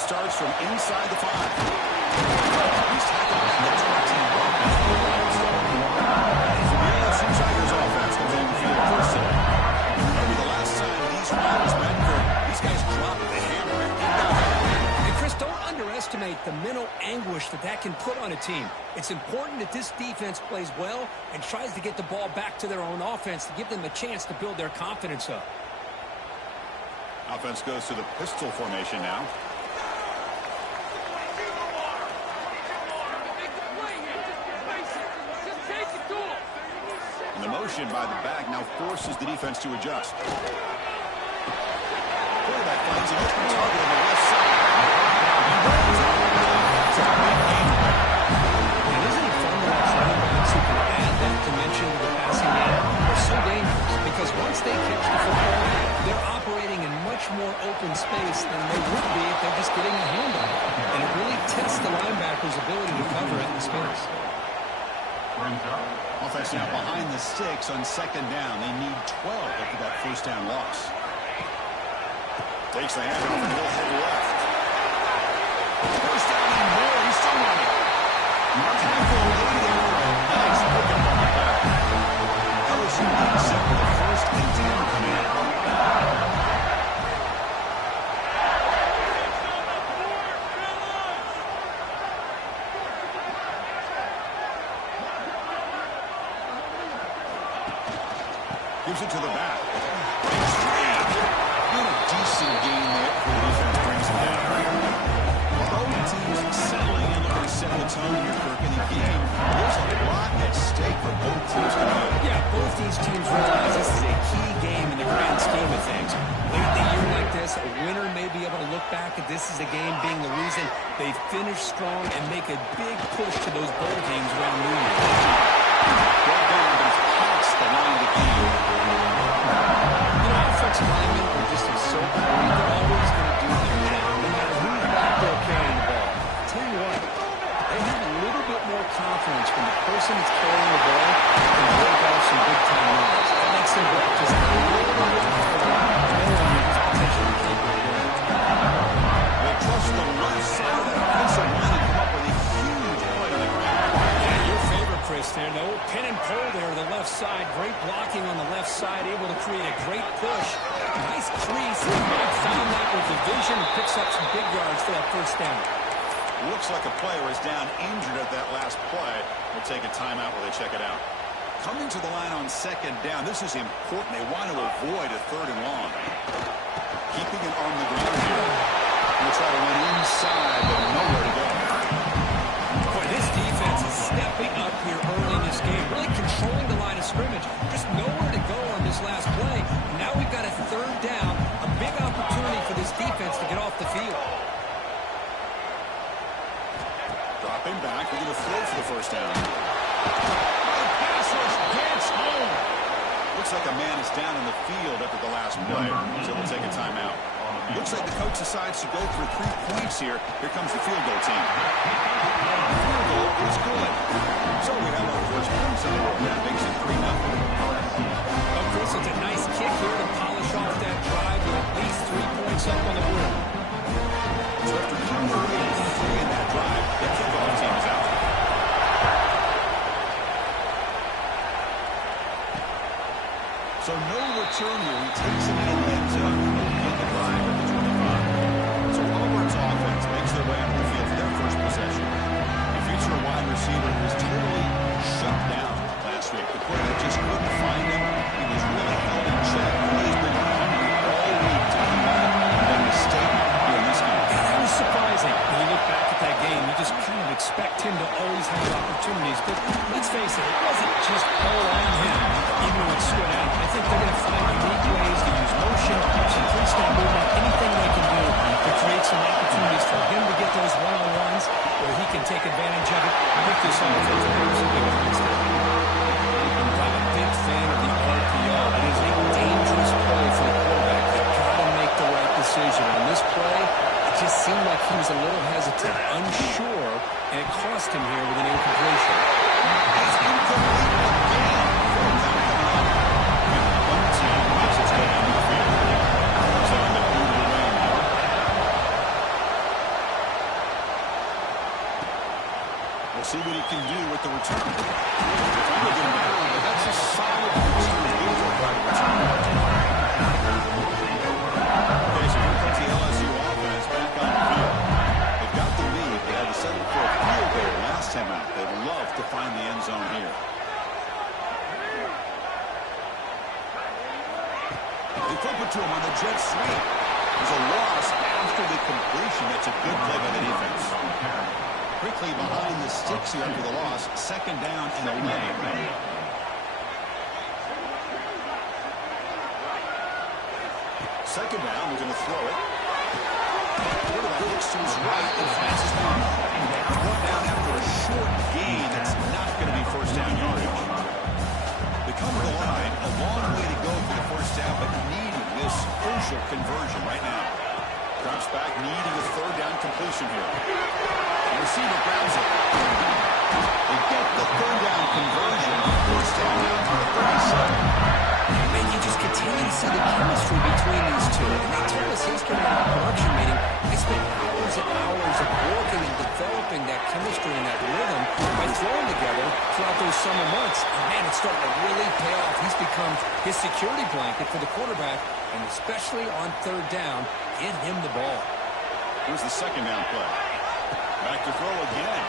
Starts from inside the 5. He's tackled at the 20. So the LSU Tigers offense comes in for the first time. Maybe the last time these rivals met, these guys dropped the hammer. And Chris, don't underestimate the mental anguish that can put on a team. It's important that this defense plays well and tries to get the ball back to their own offense to give them a chance to build their confidence up. Offense goes to the pistol formation now. The motion by the back now forces the defense to adjust. Quarterback finds an open target on the left side. And isn't it fun to watch running backs who can add that dimension to the passing game? They're so dangerous because once they catch the football, they're operating in much more open space than they would be if they're just getting a hand on it. And it really tests the linebacker's ability to cover it in space. Offense now behind the sticks on second down. They need 12 after that first down loss. Takes the handoff and will head left. First down and more. He's still on it. Tackle late in the nice pickup on the back. LSU needs set for the first and 10 coming in. Gives it to the back. Breaks free. Not a decent game there for the defense. Brings him down. Both teams settling in, looking to set the tone here, Kirk, in the game. There's a lot at stake for both teams tonight. Yeah, both these teams realize this is a key game in the grand scheme of things. Late in a year like this, a winner may be able to look back at this as a game being the reason they finish strong and make a big push to those bowl games around New Year's. Well done, but it's past the line to game. Offensive linemen are just so great. They're always going to do their job, no matter who's back there carrying the ball. I'll tell you what, they have a little bit more confidence when the person that's carrying the ball can break off some big-time runs. That makes them work just a little bit harder, knowing you're just potentially capable of doing it. They trust the left side of the offensive line and come up with a huge play on the ground. Yeah, your favorite, Chris, there. No pin and pull there, the left side. Great blocking on the left side, able to create a great push. Nice crease. Found that with the vision and picks up some big yards for that first down. Looks like a player is down injured at that last play. We'll take a timeout while they check it out. Coming to the line on second down, this is important. They want to avoid a third and long. Keeping it on the ground here. We'll try to run inside, but nowhere to go. Boy, this defense is stepping up here early in this game, really controlling the line of scrimmage. Just nowhere to go on this last play. Now we've got a third down, a big opportunity for this defense to get off the field. Dropping back, we're going to throw for the first down. Pass rush gets home. Looks like a man is down in the field after the last play, so we'll take a timeout. Looks like the coach decides to go for 3 points here. Here comes the field goal team. The field goal is good. So we have our first points on the board. That makes it 3-0. Well, Chris, it's a nice kick here to polish off that drive with at least 3 points up on the board. So after coming away with 3 in that drive, the kickoff team is out. So no return here. He takes it in the end zone in the drive at the 25. So Auburn's offense makes their way onto the field for their first possession. They feature a wide receiver who was totally shut down last week. The quarterback just couldn't find him. He was really held in check. He has been hungry all week to come back and make a statement here in this game. Yeah, that was surprising. When you look back at that game, you just kind of expect him to always have opportunities. But let's face it, it wasn't just all on him, even though it stood out. I think they're going to find unique ways to use motion, some three-step movement, anything they can do to create some opportunities for him to get those one-on-ones where he can take advantage of it and make this offense absolutely constant. I'm a big fan of the RPO. It is a dangerous play for the quarterback. You've got to make the right decision. On this play, it just seemed like he was a little hesitant, unsure, and it cost him here with an incompletion. It's incomplete again. We'll see what he can do with the return. That's a solid return by the return. Okay, so here comes the LSU offense back on the field. They've got the lead. They had to settle for a field goal last time out. They'd love to find the end zone here. They flip it to him on the jet sweep. There's a loss after the completion. That's a good play by the defense. Quickly behind the sticks here after the loss. Second down and 11. Second down, we're going to throw it. Quarterback looks to his right and finds his man. Brought down after a short gain. That's not going to be first down yardage. They come to the line. A long way to go for the first down, but needing this crucial conversion right now. Drops back, needing a third down completion here. The receiver grabs it. They get the third down conversion. First down now to the 37. Man, you just continue to see the chemistry between these two. And they told us yesterday in our production meeting, they spent hours and hours of working and developing that chemistry and that rhythm by throwing together throughout those summer months. And man, it's starting to really pay off. He's become his security blanket for the quarterback, and especially on third down, get him the ball. Here's the second down play. Back to throw again.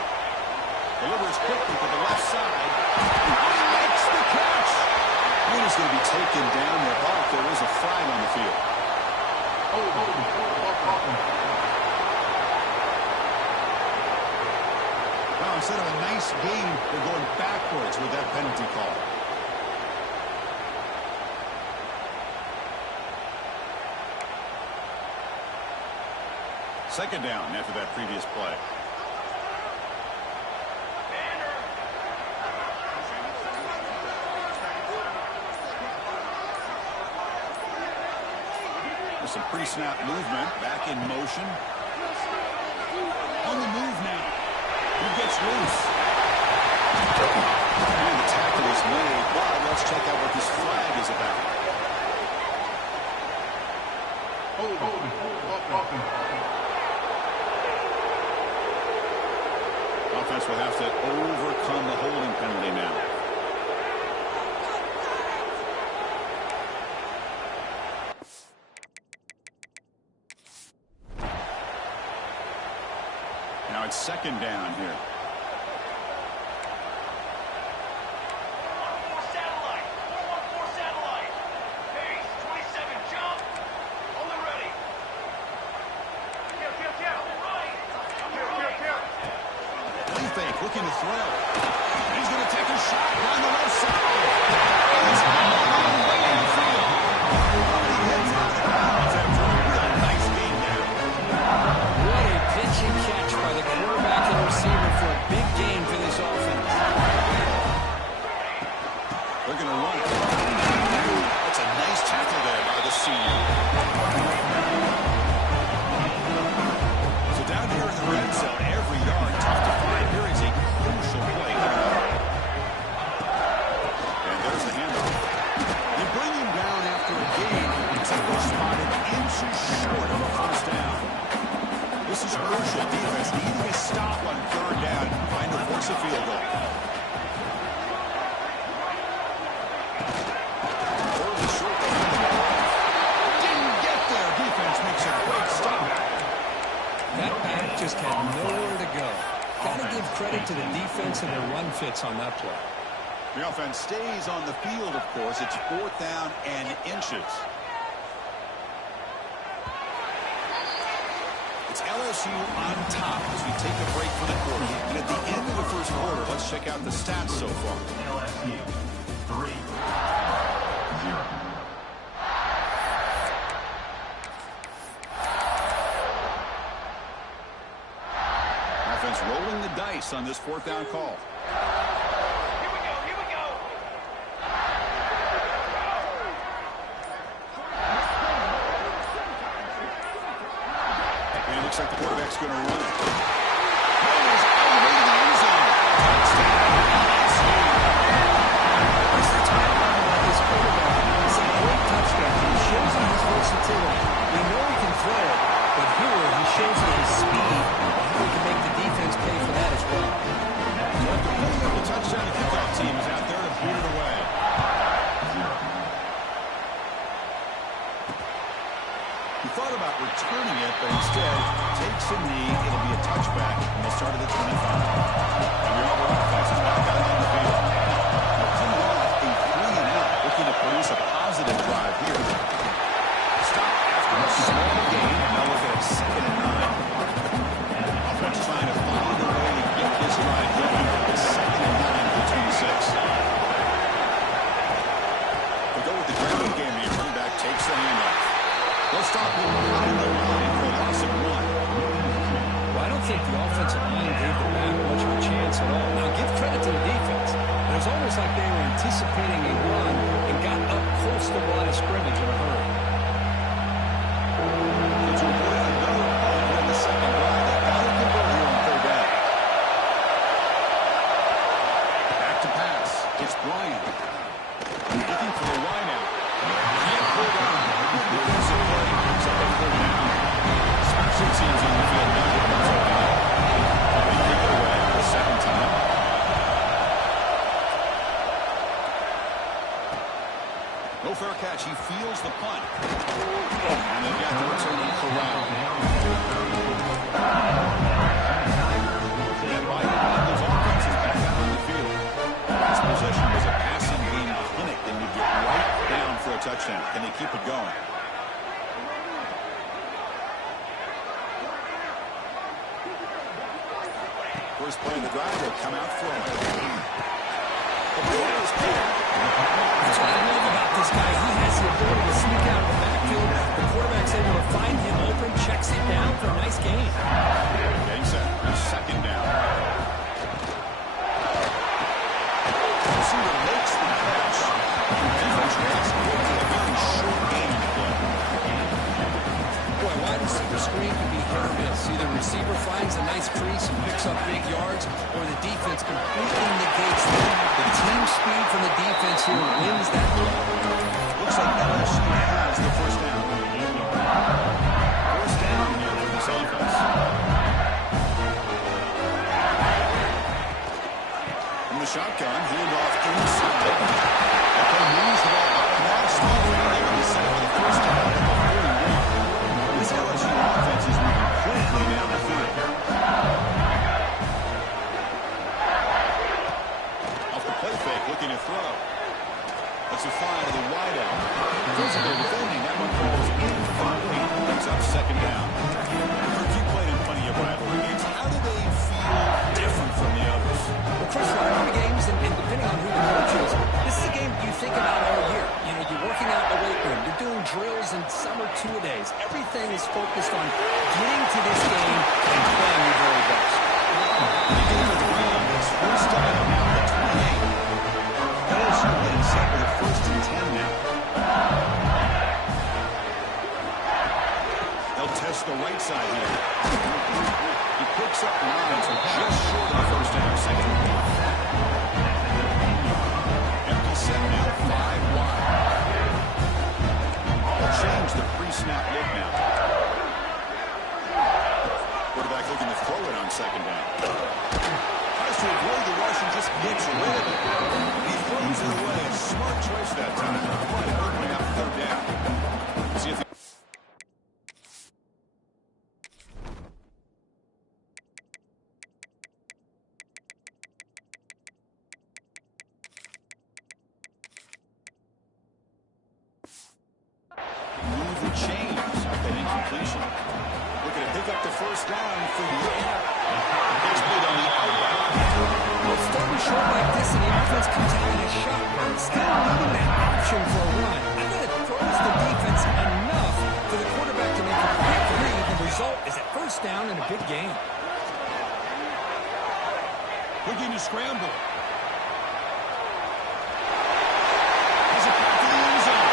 Delivers quickly to the left side. He makes the catch. And he's going to be taken down there. But there is a flag on the field. Well, instead of a nice gain, they're going backwards with that penalty call. Second down after that previous play. There's some pre-snap movement. Back in motion. On the move now. He gets loose. And the tackle is made. Well, let's check out what this flag is about. Offense will have to overcome the holding penalty now. Now it's second down here. Fake, looking to throw. He's going to take a shot down the left side. He's on the long way in the field. He hits out of bounds after a real nice game there. What a pitch and catch by the quarterback and receiver for a big gain for this offense. They're going to run it. That's a nice tackle there by the senior. kicks a field goal. Early short, didn't get there. Defense makes a great stop. That back just had nowhere to go. Got to give credit to the defense and their run fits on that play. The offense stays on the field, of course. It's 4th down and inches. It's LSU on top as we take a break for the quarter. And at the end of the first quarter, let's check out the stats so far. LSU 3-0. Offense rolling the dice on this 4th down call. Here we go. And it looks like the quarterback's going to run it. Throws all the way to the end zone. Touchdown, LSU. What's the time about this quarterback? It's a great touchdown. He shows you his versatility. We know he can throw it, but here he shows you his speed and how he can make the defense pay for that as well. So after putting up the touchdown, the kickoff team is out there to boot it away. He thought about returning it, but instead takes a knee. It'll be a touchback, and they'll start at the 25. And the Auburn offense is back out on the field. They're coming off a 3-and-out, looking to produce a positive drive here. Stop after a small gain, and now look at it, 2nd and 9. Offense trying to find a way to get this drive going. It's 2nd and 9 for 26. We go with the ground game here. Running back takes the handoff. They'll stop him behind the line for a loss of 1. Well, I don't think the offensive line gave the back much of a chance at all. Now, give credit to the defense. It was almost like they were anticipating a run and got up close to the line of scrimmage in a hurry. To avoid another ball in the second drive, they got to convert here on 3rd down. Back to pass. It's Bryant. Looking for the wideout. Can't hold on. Defensive play brings up a 3rd down. Special teams on the field now. They kick it away for the 2nd time. No fair catch. He feels the punt. And they've got the return corral. And by the Eagles offense is back out on the field. This possession was a passing game clinic. Then you get right down for a touchdown. Can they keep it going? First play of the drive, they'll come out throwing. The ball is clear. That's what I love about this guy. He has the ability to sneak out of the backfield. The quarterback's able to find him open, checks it down for a nice gain. Getting set. 2nd down. Receiver makes the catch. Defense reacts quickly. A very short game to play. Boy, wide receiver screen can be hit or miss. Either receiver finds a nice crease and picks up big yards, or the defense completely negates that. The team speed from the defense here wins that play. Looks like LSU has the 1st down. 1st down here for this offense. From the shotgun, hand off inside. That play moves the ball up. Now small right there on the set for the 1st down at the 41. This LSU offense is moving quickly down the field. Off the play fake, looking to throw. That's a fly to the wideout. Physical defending. That one falls in front. He brings up 2nd down. Kirk, you played in plenty of rivalry games. How do they feel different from the others? Well, Chris, rivalry games, and depending on who the coach is, this is a game you think about all year. You know, you're working out in the weight room. You're doing drills and summer two-a-days. Everything is focused on getting to this game and playing your very best. Beginning with the ground, it's 1st down now at 28. LSU getting set with a 1st and 10 now. They'll test the right side here. He picks up 9, so just short of the 1st down. 2nd and 1. Empty set now, 5 wide. They'll change the pre-snap look now. Quarterback looking to throw it on 2nd down. Tries to to avoid the rush and just gets rid of it. He throws it away. A smart choice that time. Right, quickly after third down. See if move the chains after an incompletion. Looking to pick up the first down for the air. Here's Big on the outright. Well, starting short like this and the offense comes out in a shot, but still needing that option for a run. I think it throws the defense enough for the quarterback to make a quick read. The result is a first down and a big gain. Looking to scramble. Has it back to the end zone.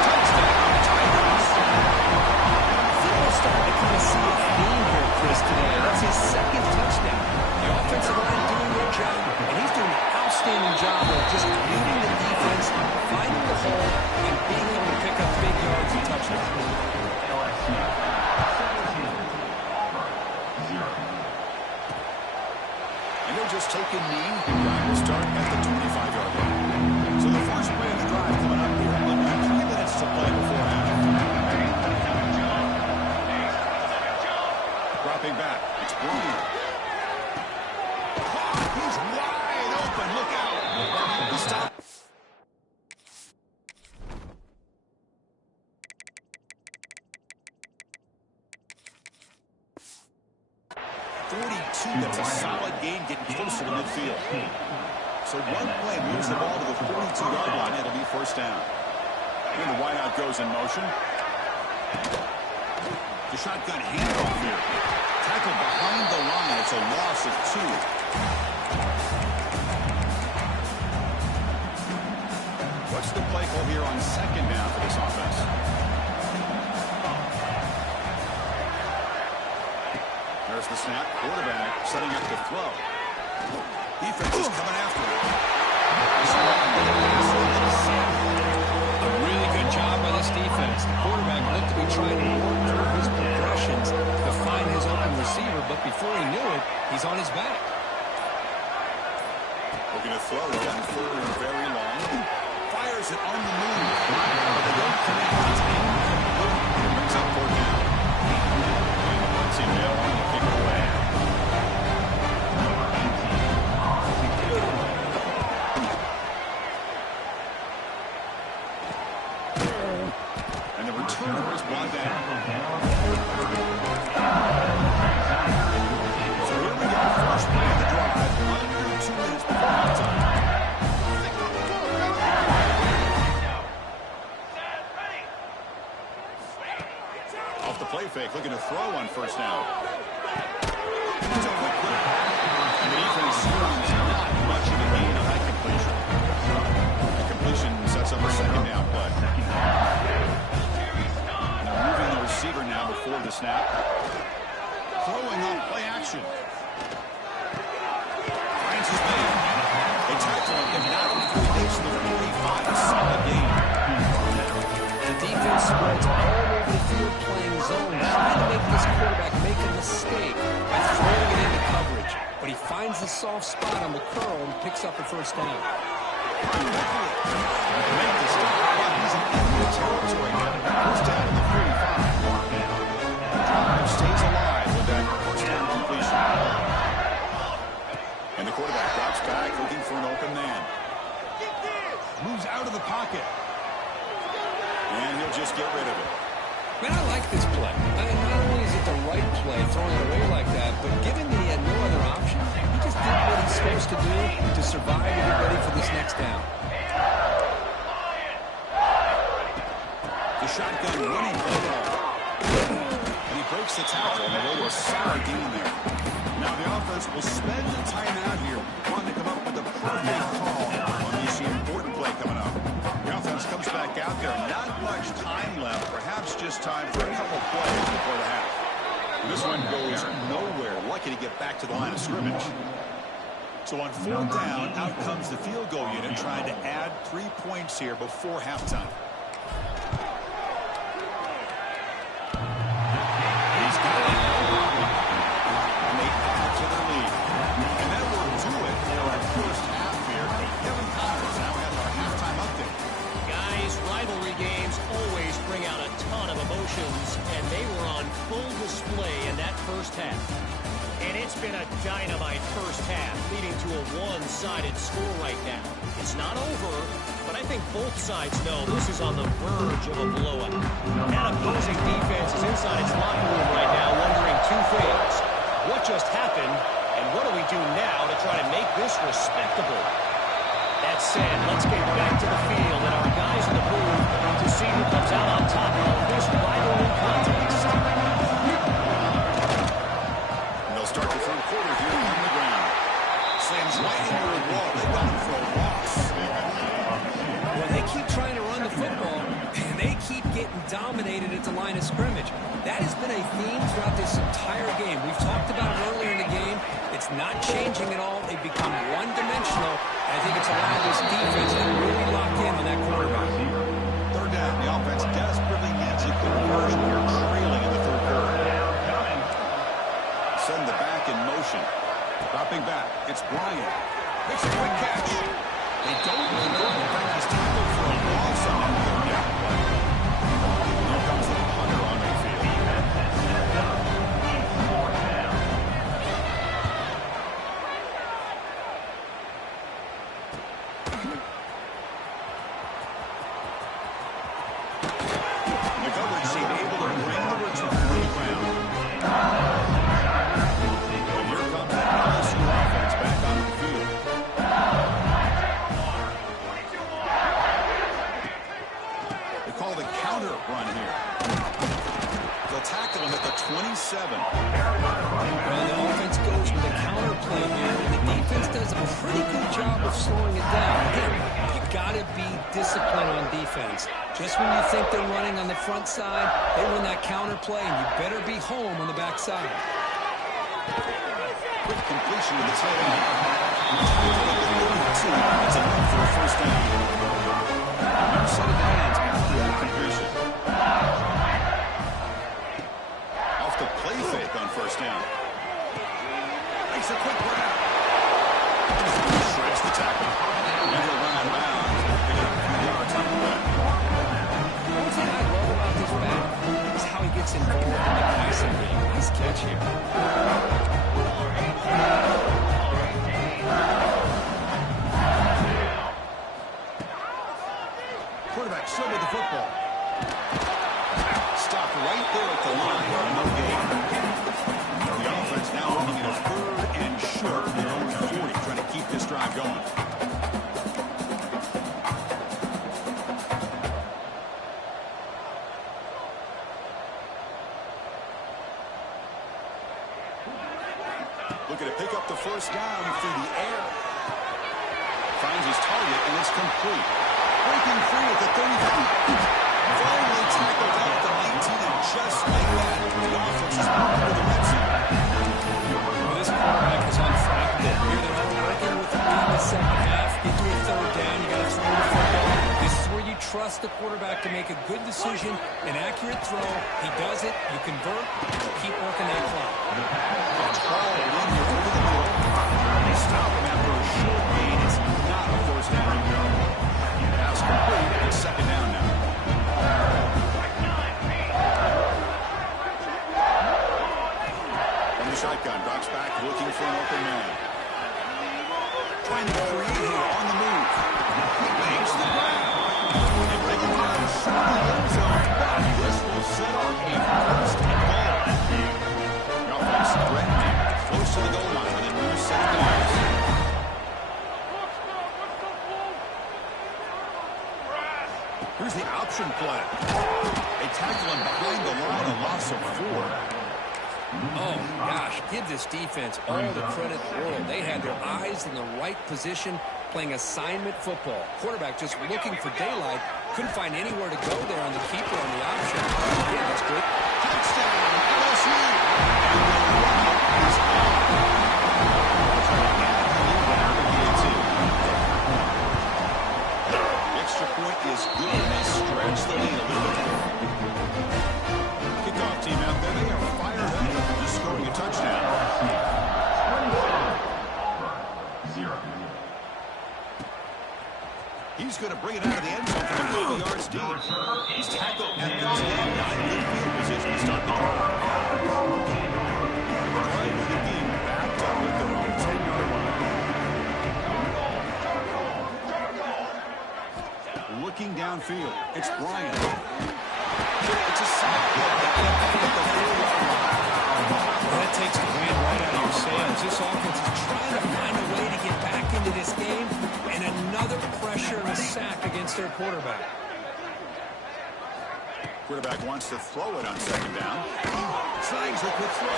Touchdown, Tigers. I think we're starting to kind of see a theme here, Chris, today. That's his second touchdown. The offensive line doing their job, and he's doing an outstanding job of just reading the defense, finding the hole, and being able to pick up big yards and touchdowns. LSU 17, Auburn 0. And they'll just take a knee. The drive will start at the 25-yard line. So the first play of the drive coming up here. Under 3 minutes to play before half. Dropping back. It's Bryant. He's wide open. Look out. He stopped. That's a solid gain, getting closer to midfield. So one play moves the ball to the 42-yard line. It'll be first down. And the wideout goes in motion. The shotgun handoff here. Tackle behind the line. It's a loss of 2. What's the play call here on second down for this offense? There's the snap. Quarterback setting up the throw. Defense is coming after him. A really good job by this defense. The quarterback looked to be trying to work through his progressions to find his open receiver, but before he knew it, he's on his back. Looking to throw it on third and very long. Fires it on the move. But they don't connect. It's incomplete. It brings up 4th down. Let's see Mail on the kick away. And the returner is brought down. So here we go. First play of the drive. Under 2 minutes before halftime. Off the play fake, looking to throw on first down. It's a quick one. And the defense screens not much of a gain on that completion. The completion sets up a second down play. Now moving the receiver now before the snap. Throwing on play action. Finds his man. They tackle him, but not before he gets to the 45. A solid gain. The defense spreads all over the field playing zone, trying to make this quarterback make a mistake by throwing it into coverage. But he finds the soft spot on the curl and picks up the first down. Make the stop, but he's in enemy territory now. First down at the 45. The drive stays alive with that first down completion. And the quarterback drops back, looking for an open man. Moves out of the pocket. And he'll just get rid of it. Man, I like this play. Not only is it the right play, throwing it away like that, but given that he had no other option, he just did what he's supposed to do to survive and get ready for this next down. The shotgun running play. And he breaks the tackle on the way to a solid gain there. Now the offense will spend the timeout here, wanting to come up with the perfect call on this important play coming up. The offense comes back out there. Not much time left. Perhaps just time for a couple plays before the half. This one goes nowhere. Lucky to get back to the line of scrimmage. So on 4th down, out comes the field goal unit trying to add 3 points here before halftime. He's got it. And they add to the display in that first half. And it's been a dynamite first half, leading to a one-sided score right now. It's not over, but I think both sides know this is on the verge of a blowout. That opposing defense is inside its locker room right now wondering two things. What just happened, and what do we do now to try to make this respectable? That said, let's get back to the field and our guys in the booth to see who comes out on top of this rivalry contest. They'll start the third quarter here on the ground. Slams right into the wall. They got him for a loss. Well, they keep trying to run the football, and they keep getting dominated at the line of scrimmage. That has been a theme throughout this entire game. We've talked about it earlier in the game. It's not changing at all. They've become one-dimensional. I think it's allowed this defense to really lock in on that quarterback. Third down. The offense desperately needs a conversion here, trailing in the third quarter. Send the back in motion. Dropping back. It's Bryant. Makes a quick catch. They don't convert. In fact, he's tackled for a loss on that third down play. Here comes the punter on the field. The coverage seem able to bring the return to the ground. And here comes that LSU offense back on the field. They call the counter run here. They'll tackle him at the 27. Well, the offense goes with a counter play here, and the defense does a pretty good job of slowing it down. Again, you got to be disciplined on defense. Just when you think they're running on the front side, they run that counter play, and you better be home on the back side. Quick completion to the tight end. It's enough for a first down. No set of hands after that completion. Off the play fake on first down. Makes a quick grab. Shreds the tackle. And he'll run out of bounds. Pick it up 3 yards on the way. One thing I love about this back is how he gets involved in the passing game. Nice catch here. Quarterback still with the football. Stopped right there at the line. No gain. The offense now looking at a third and short from their own 40, trying to keep this drive going. Looking to pick up the first down through the air. Finds his target, and it's complete. Breaking free at the 35. Finally tackled out at the 19, and just like that, the offense is moving to the red zone. Well, this quarterback is unflappable. Here they're all working with the lead in the second half. Get to a third down, you got to throw the football. This is where you trust the quarterback to make a good decision, an accurate throw. He does it, you convert, you keep working that clock. Control in here over the middle. They stop him after a short gain. It's not a first down. Pass complete, and second down now. From the shotgun, drops back, looking for an open man. Trying to create here on the move. Makes the grab. They bring him down short of the end zone, but this will set up a first and goal. The offense threatening, close to the goal line with a new set of downs. Here's the option play. They tackle him behind the line, a loss of 4. Oh, gosh, give this defense all the credit in the world. They had their eyes in the right position, playing assignment football. Quarterback just looking for daylight. Couldn't find anywhere to go there on the keeper on the option. Yeah, that's good. Touchdown, LSU. And the route is on. Extra point is good, and they stretch the lead a little bit. Kickoff team out there, they are fired up, just scoring a touchdown. Auburn, 0. He's going to bring it out of the end zone from 50 yards deep. He's tackled at the 10, not in good field position to start the drive. It's Bryant. It's a sack. Well, that takes the wind right out of your sails. This offense is trying to find a way to get back into this game, and another pressure and a sack against their quarterback. Quarterback wants to throw it on second down. Tries a quick throw.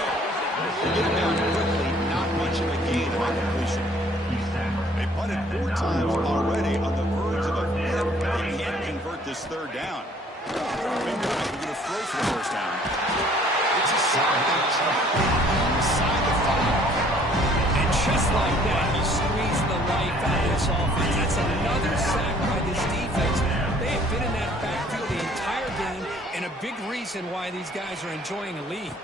They get it down quickly. Not much of a gain on completion. They punted 4 times already on the verge of a flip. They can't convert this third down. Maybe they're going to throw for the first down. It's a sack. Inside the 5. And just like that, you squeeze the life out of this offense. That's another sack by this defense. They have been in that backfield the entire game, and a big reason why these guys are enjoying a lead.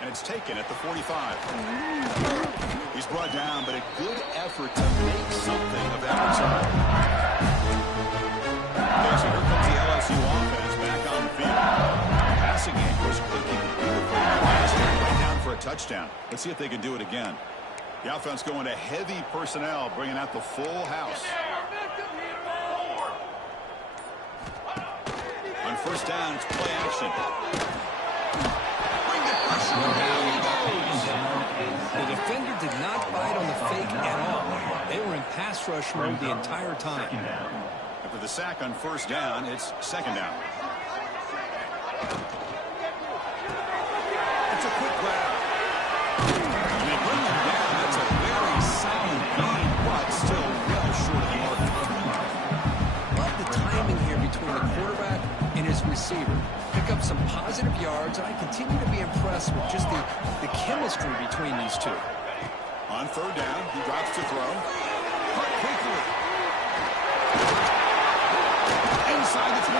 And it's taken at the 45. He's brought down, but a good effort to make something of that return. Okay, so here comes the LSU offense back on the field. Passing game was clicking beautifully last year, right down for a touchdown. Let's see if they can do it again. The offense going to heavy personnel, bringing out the full house. On first down, it's play action. Bring the pressure down. He goes. The defender did not bite on the fake at all. They were in pass rush mode the entire time. After the sack on first down, it's second down. It's a quick grab. And they bring him down. That's a very solid gain, but still well short of the mark. Love the timing here between the quarterback and his receiver. Pick up some positive yards, and I continue to be impressed with just the chemistry between these two. On third down, he drops to throw. Cut quickly. Inside the 25.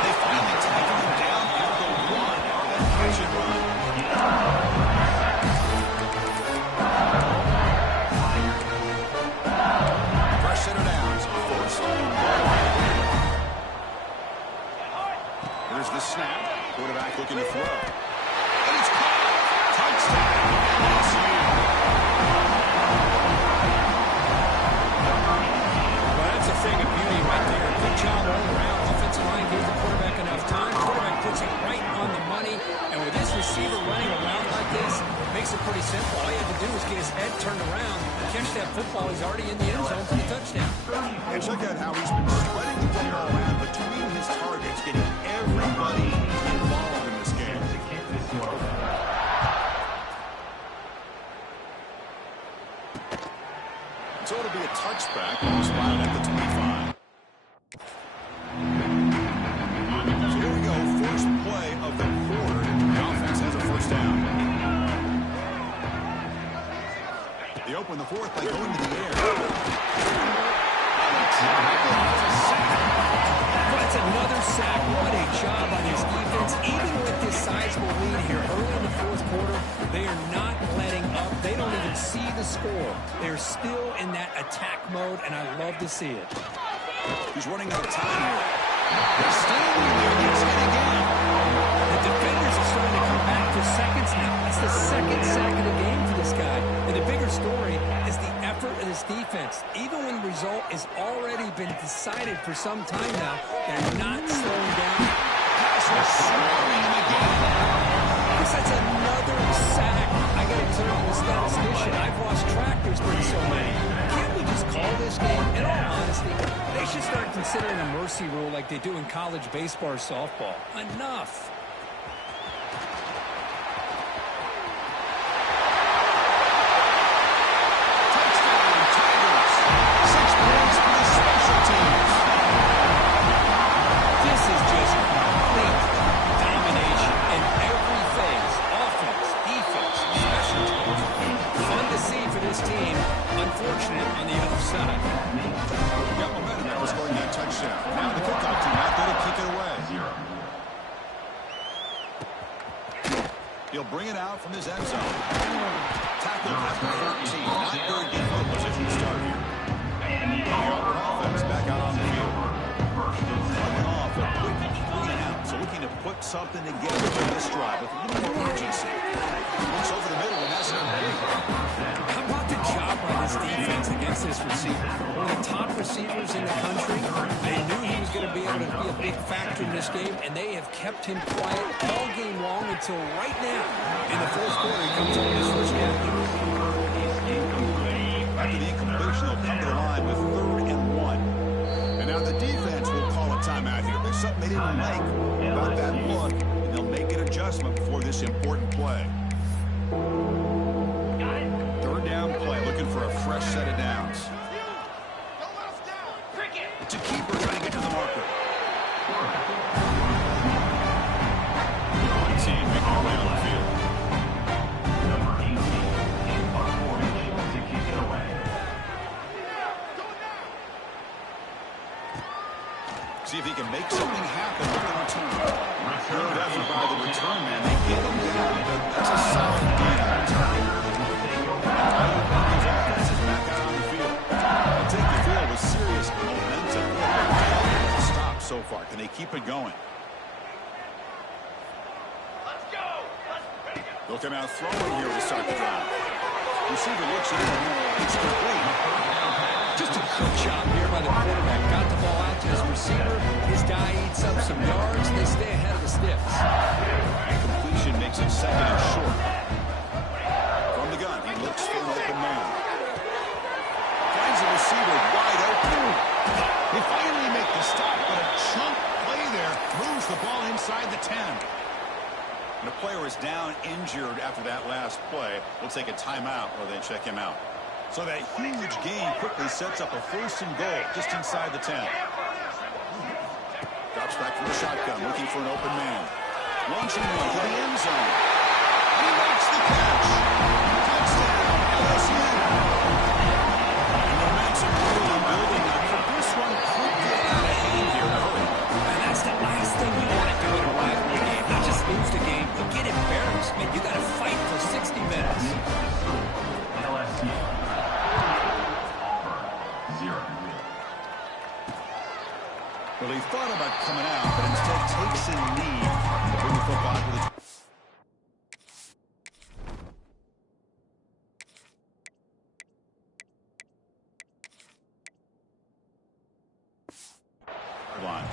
They finally tackle him down at the 1. Catch and run. First center downs. First. Here's the snap. Quarterback looking to throw. And it's caught. Touchdown. LSU. Well, that's a thing of beauty right there. Good job all around. Offensive line gave the quarterback enough time. Quarterback puts it right on the money. And with this receiver running around like this, it makes it pretty simple. All you have to do is get his head turned around and catch that football. He's already in the end zone for the touchdown. And check out how he's been spreading the football around between his targets, getting everybody involved in this game. So it'll be a touchback, spotted at the 25. So here we go, first play of the quarter. The offense has a first down. They open the fourth by going to the air. That's another sack. What a job on his defense. Even with this sizable lead here early in the fourth quarter, they are not letting up. They don't even see the score. They're still in that attack mode, and I love to see it. He's running out of time here. They're staying in there. He's hit again. The defenders are starting to come back for seconds now. That's the second sack of the game for this guy. And the bigger story is the effort of this defense. Even when the result has already been decided for some time now, they're not slowing down. Pass was swarming again. That's another sack. I got to turn to the statistician. I've lost track. There's been so many. Can't we just call this game? In all honesty, they should start considering a mercy rule like they do in college baseball or softball. Enough. Touchdown, Tigers. 6 points for the special teams. This is just complete domination in every phase. Offense, defense, special teams. Fun to see for this team. Unfortunate on the other side. Got momentum after scoring that touchdown. Now the kickoff team out there to kick it away. He'll bring it out from his end zone. Tackle at the 14. Not very good field position to start here. The Auburn offense back out on the field. Coming off a quick 3 and out. So looking to put something together for this drive with a little more urgency. Looks over the middle, and that's no big. How about the Good job by this defense against this receiver. One of the top receivers in the country. They knew he was going to be able to be a big factor in this game, and they have kept him quiet all game long until right now. In the fourth quarter, he comes up with his first down. After the incompletion, they'll come to the line with 3rd and 1. And now the defense will call a timeout here. There's something they didn't like about that look, and they'll make an adjustment before this important play. 3rd down play, looking for a fresh set of downs. To keeper, trying to get to the marker. One team making their way on the field. Number 18 in punt formation to kick it away. See if he can make something happen with the return. Good effort by the return man. They get him down. That's a solid gain on return. His offense is back out on the field. They'll take the field with serious momentum. Stop so far. Can they keep it going? They'll come out throwing here to start the drive. Receiver looks in. It's complete. Just a good job here by the quarterback. Got the ball out to his receiver. His guy eats up some yards. They stay ahead of the Stiffs. Completion makes it 2nd and short. From the gun, he looks for an open man. Finds the receiver wide open. They finally make the stop, but a chunk play there moves the ball inside the 10. And the player is down injured after that last play. We'll take a timeout or they check him out. So that huge gain quickly sets up a 1st and goal just inside the 10. Drops back from the shotgun, looking for an open man. Launching one to the end zone. He makes the catch. Touchdown, LSU. And the momentum really building up. This one could get out of hand here in a hurry. And that's the last thing you want to do in a rivalry game. Not just lose the game, but get embarrassed, man. You got to fight for 60 minutes. LSU. Auburn, 0. Well, he thought about coming out, but instead takes a knee to bring the football to the line.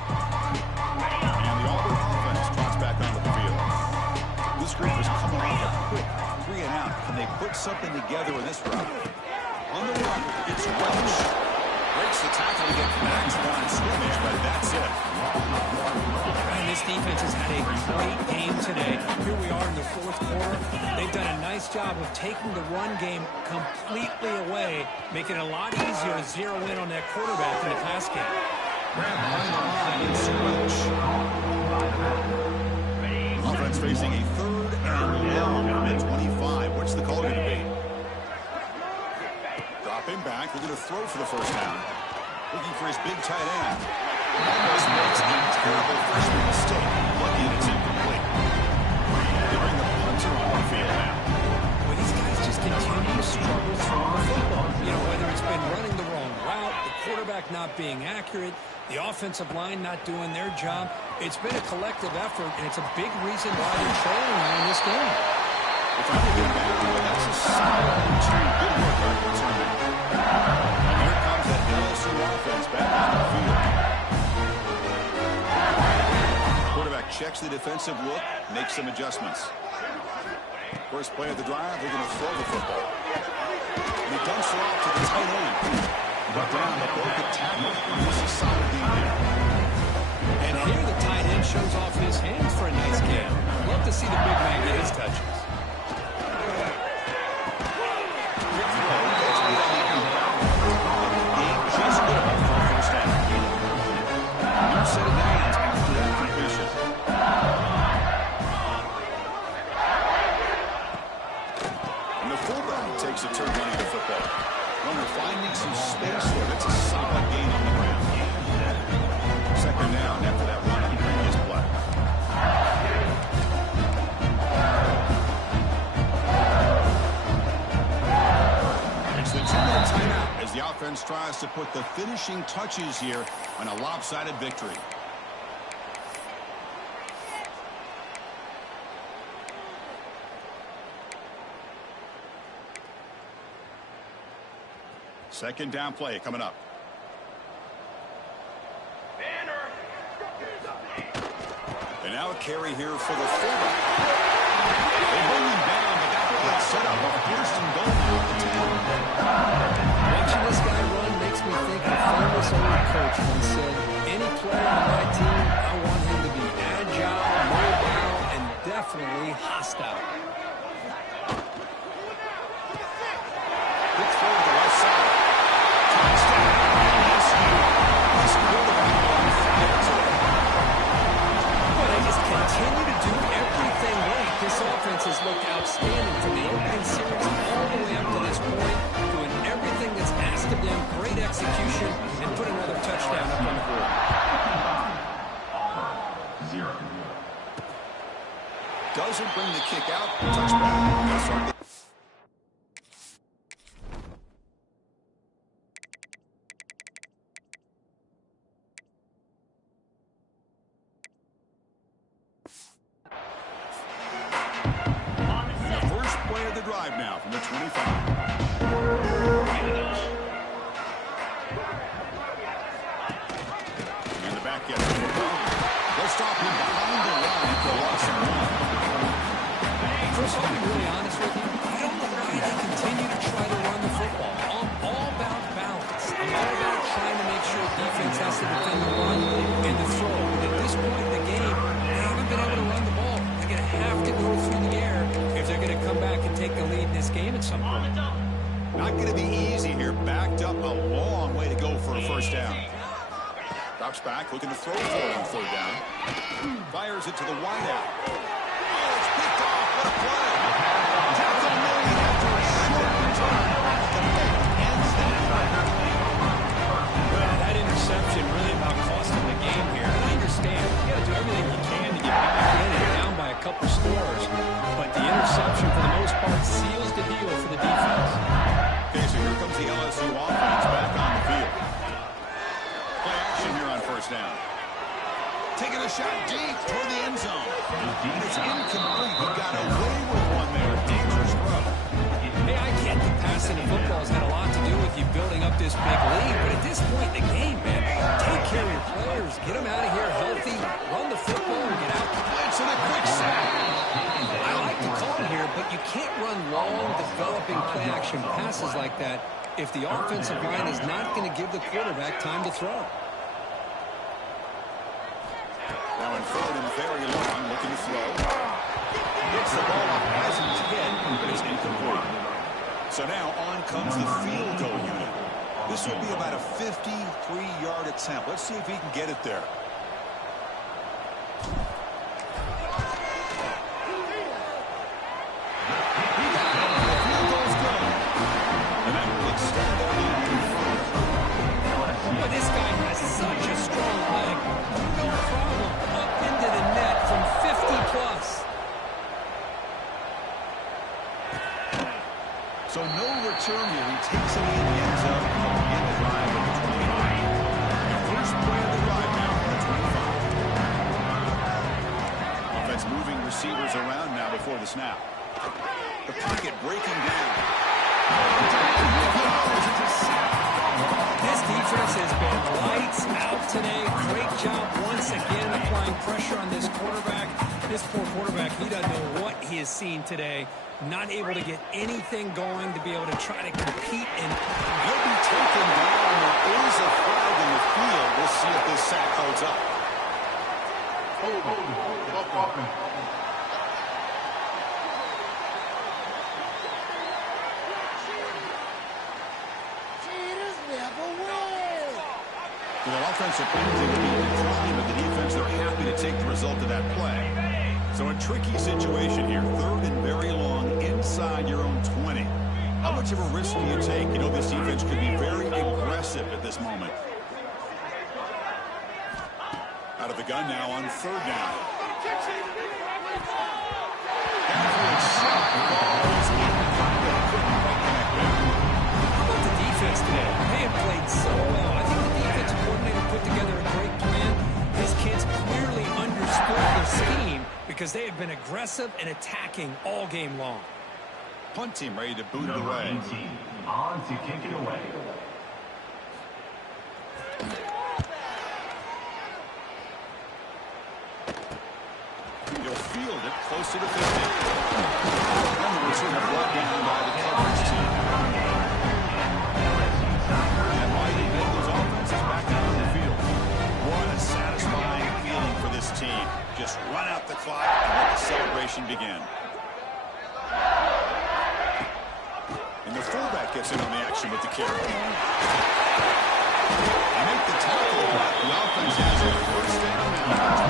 And the Auburn offense trots back onto the field. This group is coming off a quick 3 and out. Can they put something together in this round? On the run, it's Welch. Breaks the tackle to get back to the line of scrimmage, but that's it. And this defense has had a great game today. Here we are in the 4th quarter. They've done a nice job of taking the run game completely away, making it a lot easier to zero in on that quarterback in the pass game. Grab behind the line, it's Welch. Offense facing a 3rd and long at 25. What's the call going to be? Dropping back, we're going to throw for the 1st down. Looking for his big tight end. This makes a terrible freshman mistake. Lucky it's incomplete. They bring the punter on the field now. Well, these guys just continue to struggle throwing the football. You know, whether it's been running the wrong route, the quarterback not being accurate, the offensive line not doing their job. It's been a collective effort, and it's a big reason why they're trailing now in this game. If I get back, but that's a solid return. Good work by the return. And here comes that LSU offense back on the field. Quarterback checks the defensive look, makes some adjustments. First play of the drive, they're going to throw the football. And he dumps it off to the tight end. Brought down the broken tackle. This is solid game there. And here the tight end shows off his hands for a nice game. Love to see the big man get his touches. Just good enough for a 1st down. New set of downs after that completion. And the fullback takes a turn running the football. Runner finding some space there. That's a solid gain on the ground. 2nd down after that run on the previous play. It's the 2-minute timeout as the offense tries to put the finishing touches here on a lopsided victory. Second down play coming up. And now a carry here for the fullback. They bring him down, but that play set up a first and goal now at the 10. Watching this guy run makes me think of a famous old coach once said, any player on my team, I want him to be agile, mobile, and definitely hostile. Good throw to the left side. Touchdown. This quarterback on fire today. Well, they just continue to do everything right. This offense has looked outstanding from the opening series all the way up to this point, doing everything that's asked of them, great execution, and put another touchdown up on the board. 0. Doesn't bring the kick out. Touchback. That's right. Drive now from the 25. And the back gets the football. They'll stop him behind the line for loss of 1. First, I'll be really honest with you. I don't know why they continue to try to run the football. I'm all about balance. I'm all about trying to make sure defense has to defend the run and the throw. But at this point in the game, they haven't been able to run the ball. They're going to have to go through the air if they're going to come back and take the lead in this game at some point. Not going to be easy here. Backed up a long way to go for a first down. Drops back, looking to throw for it on third down. Fires it to the wideout. Oh, it's picked off. What a play. Tackle made after a short return. The pick ends that. Well, that interception really about costing the game here. And I understand. You got to do everything you can to get back in and down by a couple scores. But the interception, for the most part, seals the deal for the defense. Okay, so here comes the LSU offense back on the field. Play action here on first down. Taking a shot deep toward the end zone. And it's incomplete. He got away with one there. Dangerous throw. Hey, I get the passing of football has had a lot to do with you building up this big lead. But at this point in the game, man, take care of your players. Get them out of here healthy. Run the football and get out. Blitz and a quick sack. I like the call here, but you can't run long, developing play-action passes like that if the offensive line is not going to give the quarterback time to throw. Now in third and very long, looking to throw. Gets the ball up as intended, but is incomplete. So now on comes the field goal unit. This will be about a 53-yard attempt. Let's see if he can get it there. But this guy has such a strong leg. No problem. Up into the net from 50 plus. So no return here. He takes it in the end zone to begin the drive at the 29. The first play of the drive now at the 25. Offense moving receivers around now before the snap. The pocket breaking down. This defense has been lights out today. Great job once again applying pressure on this quarterback. This poor quarterback, he doesn't know what he has seen today. Not able to get anything going to be able to try to compete. And he'll be taken down. There is a flag in the field. We'll see if this sack holds up. For the offensive penalty to be declined, but the defense, they're happy to take the result of that play. So a tricky situation here. Third and very long inside your own 20. How much of a risk do you take? You know, this defense could be very aggressive at this moment. Out of the gun now on third down. how about the defense today? They have played so well. I think the defensive coordinator put together a great plan. His kids clearly understood the scheme because they have been aggressive and attacking all game long. Punt team ready to boot it away. On to kick it away. field it close to the 50. And the receiver brought down by the coverage team. And Mighty Bengals offense is back out on the field. What a satisfying feeling for this team. Just run out the clock and let the celebration begin. And the fullback gets in on the action with the carry. They make the tackle, but the offense has a first down now.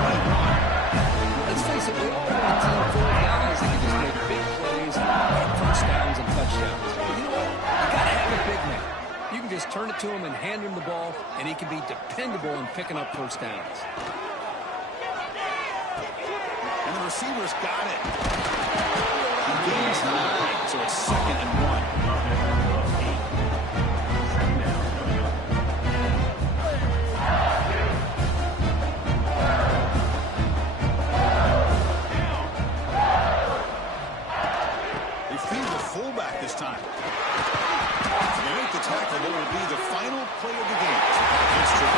Let's face it, we all want a team full of guys that can just make big plays, get first downs and touchdowns. But you know what? You got to have a big man. You can just turn it to him and hand him the ball, and he can be dependable in picking up first downs. And the receiver's got it. He gains 9, so it's 2nd and 1. Fullback this time. They make the tackle. That will be the final play of the game. It's 0-0.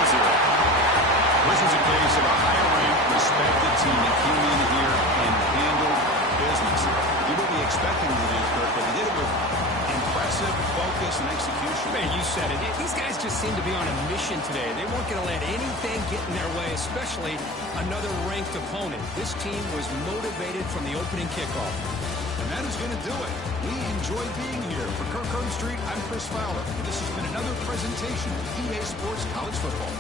This is a case of a higher-ranked, respected team that came in here and handled business. You would be expecting them to do, Kirk, but they did it with impressive focus and execution. Man, you said it. These guys just seem to be on a mission today. They weren't going to let anything get in their way, especially another ranked opponent. This team was motivated from the opening kickoff. And that is going to do it. We enjoy being here. For Kirk Street, I'm Chris Fowler. And this has been another presentation of EA Sports College Football.